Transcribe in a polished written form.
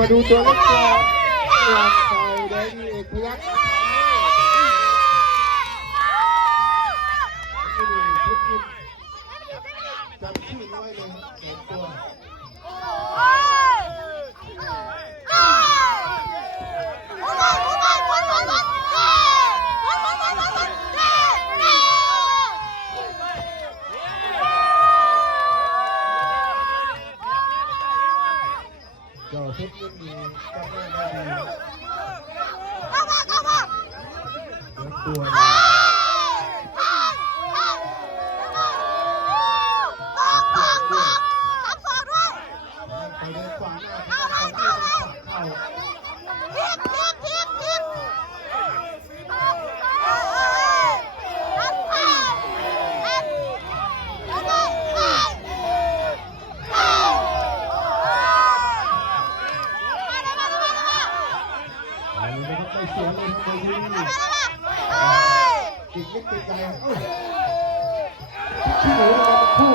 มาดูตัวเล็กตัวหลังไฟได้ที่เอกพยัคฆ์จับชื่อไว้เลย2 ตัวเจ้าเพชรยังมีก็ไม่ได้ดีตัวไปเดินขวางหน้าเข้าอันนี้นะครับไปสวนเลยไปยืนติดเล็กติดใจที่หนูเป็นคู่